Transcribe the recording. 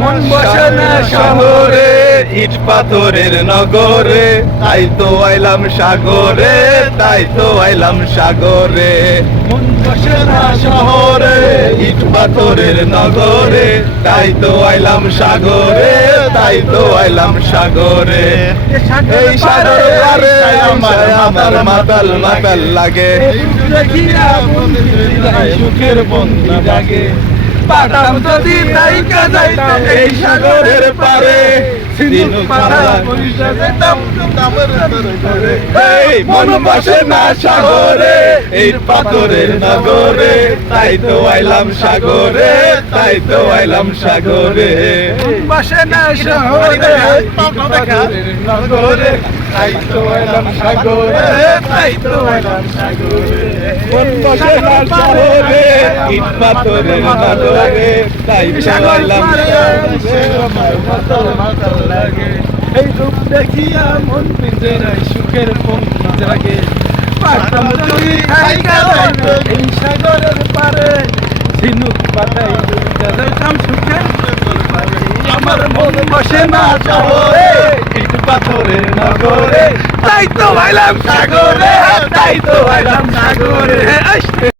মন বসে না শহরে, ইট পাথরের নগরে, তাই তো আইলাম সাগরে, তাই তো আইলাম সাগরে। মন বসে না শহরে, ইট পাথরের নগরে, তাই তো আইলাম সাগরে, তাই তো আইলাম সাগরে। এই সাগর আমার আমার মাতাল মাতাল লাগে। সুখের বন্ধু জাগে। পাঠাম যদি নাইকা যাইতো এই সাগরের পারে মন বসে না সাগরে এই পাথরের নগরে। তাই তো আইলাম সাগরে তাই তো আইলাম সাগরে। বসে না পাথরের নগরে। তাই তো আইলাম সাগরে তাই তো আইলাম সাগরে। মন বসে না শহরে ইট পাথরের নগরে তাই দেখিয়া মন পিঞ্জরায় সুখের ফোন জাগে মন তো ভাইলাম সাগরে তাই তো ভাইলাম সাগরে আসতে